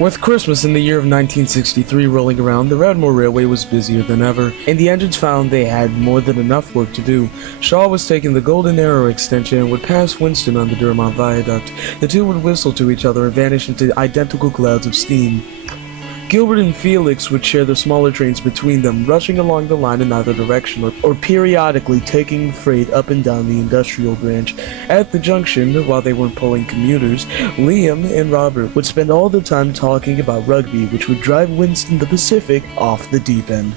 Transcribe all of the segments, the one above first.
With Christmas in the year of 1963 rolling around, the Radmore Railway was busier than ever, and the engines found they had more than enough work to do. Shaw was taking the Golden Arrow extension and would pass Winston on the Durmont Viaduct. The two would whistle to each other and vanish into identical clouds of steam. Gilbert and Felix would share the smaller trains between them, rushing along the line in either direction, or periodically taking freight up and down the industrial branch. At the junction, while they weren't pulling commuters, Liam and Robert would spend all their time talking about rugby, which would drive Winston the Pacific off the deep end.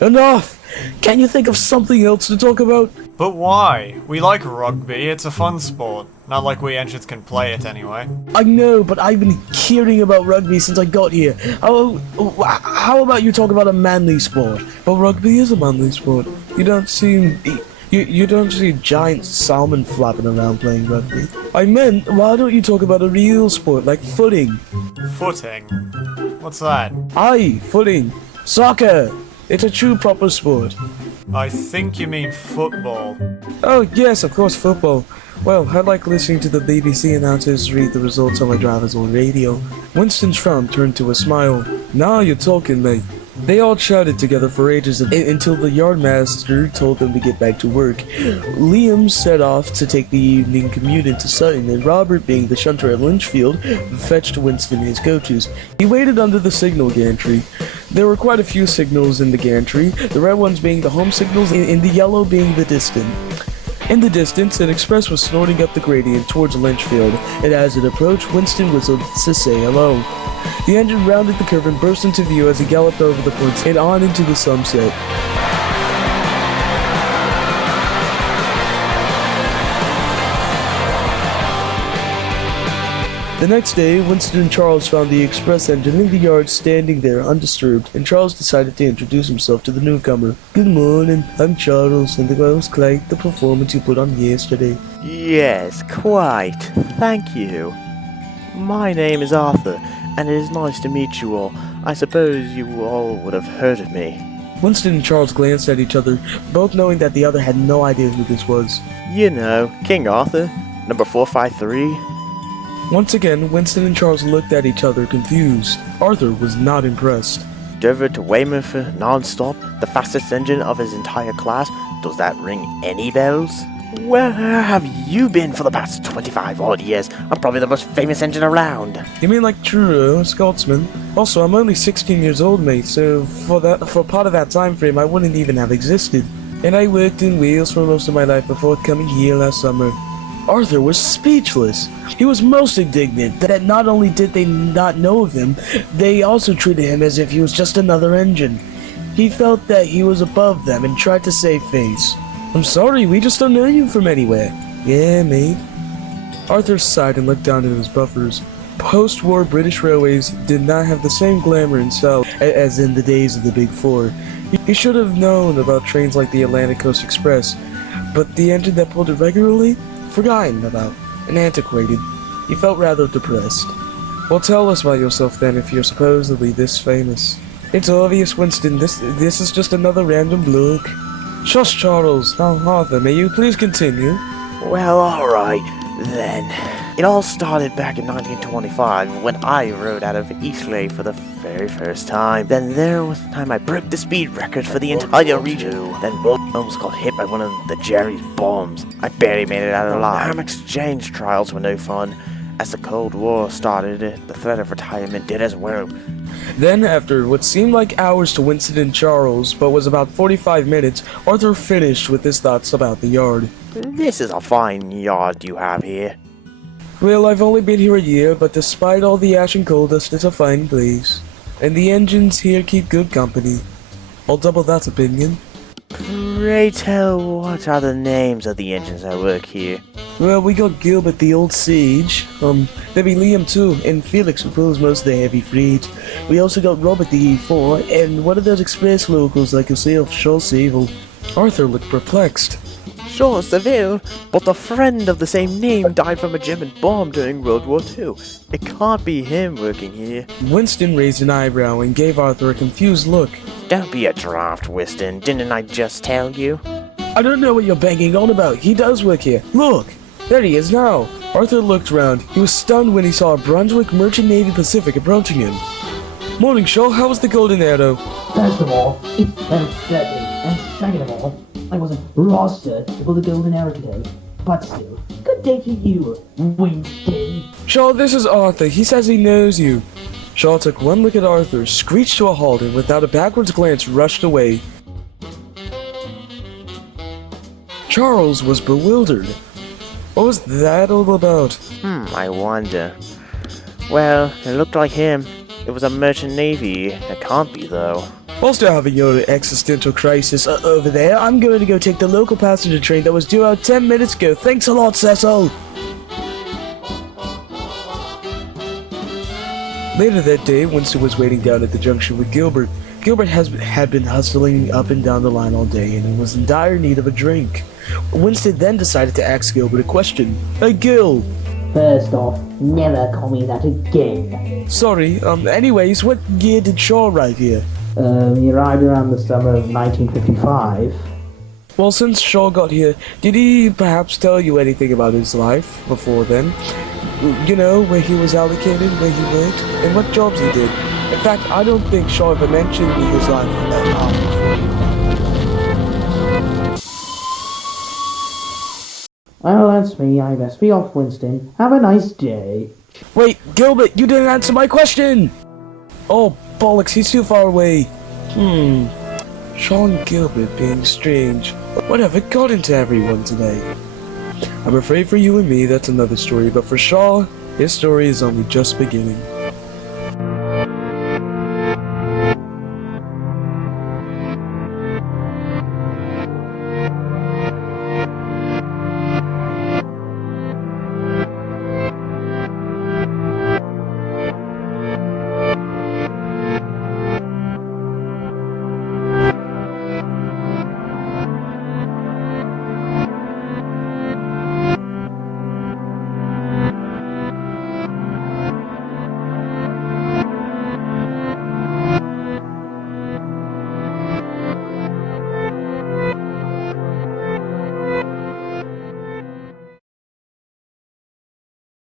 Enough! Can't you think of something else to talk about? But why? We like rugby, it's a fun sport. Not like we engines can play it anyway. I know, but I've been hearing about rugby since I got here. How about you talk about a manly sport? Well, rugby is a manly sport. You don't see giant salmon flapping around playing rugby. I meant, why don't you talk about a real sport like footing? Footing? What's that? Aye, footing. Soccer! It's a true proper sport. I think you mean football. Oh, yes, of course, football. Well, I like listening to the BBC announcers read the results on my drivers on radio. Winston's frown turned to a smile. Now you're talking, mate. They all chatted together for ages until the yardmaster told them to get back to work. Liam set off to take the evening commute into Sutton, and Robert, being the shunter at Lynchfield, fetched Winston his coaches. He waited under the signal gantry. There were quite a few signals in the gantry, the red ones being the home signals and the yellow being the distant. In the distance, an express was snorting up the gradient towards Lynchfield, and as it approached, Winston whistled to say hello. The engine rounded the curve and burst into view as he galloped over the points and on into the sunset. The next day, Winston and Charles found the express engine in the yard standing there undisturbed, and Charles decided to introduce himself to the newcomer. Good morning, I'm Charles, and I was quite the performance you put on yesterday. Yes, quite. Thank you. My name is Arthur, and it is nice to meet you all. I suppose you all would have heard of me. Winston and Charles glanced at each other, both knowing that the other had no idea who this was. You know, King Arthur, number 453. Once again, Winston and Charles looked at each other confused. Arthur was not impressed. Dover to Weymouth non-stop, the fastest engine of his entire class. Does that ring any bells? Where have you been for the past 25 odd years? I'm probably the most famous engine around. You mean like Truro, Scotsman? Also, I'm only 16 years old, mate, so for part of that time frame, I wouldn't even have existed. And I worked in Wales for most of my life before coming here last summer. Arthur was speechless. He was most indignant that not only did they not know of him, they also treated him as if he was just another engine. He felt that he was above them and tried to save face. I'm sorry, we just don't know you from anywhere. Yeah, mate. Arthur sighed and looked down at his buffers. Post-war British railways did not have the same glamour and style as in the days of the Big Four. He should have known about trains like the Atlantic Coast Express, but the engine that pulled it regularly? Forgotten about, and antiquated. He felt rather depressed. Well, tell us about yourself then, if you're supposedly this famous. It's obvious, Winston, this is just another random bloke. Shush, Charles. Now, Arthur, may you please continue? Well, alright, then. It all started back in 1925 when I rode out of Eastleigh for the very first time. Then there was the time I broke the speed record for the entire region. Then almost got hit by one of the Jerry's bombs. I barely made it out alive. Arm exchange trials were no fun. As the Cold War started, the threat of retirement did as well. Then, after what seemed like hours to Winston and Charles, but was about 45 minutes, Arthur finished with his thoughts about the yard. This is a fine yard you have here. Well, I've only been here a year, but despite all the ash and coal dust, it's a fine place. And the engines here keep good company. I'll double that opinion. Pray tell, what are the names of the engines that work here? Well, we got Gilbert the Old Sage, there'll be Liam too, and Felix who pulls most of the heavy freight. We also got Robert the E4, and one of those express locals like yourself, Shaw Savil. Arthur looked perplexed. Sure, Savil, but a friend of the same name died from a German bomb during World War II. It can't be him working here. Winston raised an eyebrow and gave Arthur a confused look. Don't be a draft, Winston. Didn't I just tell you? I don't know what you're banging on about. He does work here. Look! There he is now. Arthur looked round. He was stunned when he saw a Brunswick Merchant Navy Pacific approaching him. Morning, Shaw. How was the Golden Arrow? First of all, it's very deadly, and second of all, I wasn't rostered to pull the Golden Arrow today. But still, good day to you, Winston. Shaw, this is Arthur. He says he knows you. Shaw took one look at Arthur, screeched to a halt, and without a backwards glance rushed away. Charles was bewildered. What was that all about? I wonder. Well, it looked like him. It was a merchant navy. It can't be, though. Whilst you're having your existential crisis over there, I'm going to go take the local passenger train that was due out 10 minutes ago. Thanks a lot, Cecil! Later that day, Winston was waiting down at the junction with Gilbert. Gilbert had been hustling up and down the line all day and was in dire need of a drink. Winston then decided to ask Gilbert a question. Hey, Gil! First off, never call me that again. Sorry, anyways, what year did Shaw arrive here? He arrived around the summer of 1955. Well, since Shaw got here, did he perhaps tell you anything about his life before then? You know, where he was allocated, where he worked, and what jobs he did. In fact, I don't think Shaw ever mentioned his life at all before. Well, that's me. I best be off, Winston. Have a nice day. Wait, Gilbert, you didn't answer my question! Oh, bollocks, he's too far away. Shaw and Gilbert being strange. Whatever got into everyone today? I'm afraid for you and me, that's another story, but for Shaw, his story is only just beginning.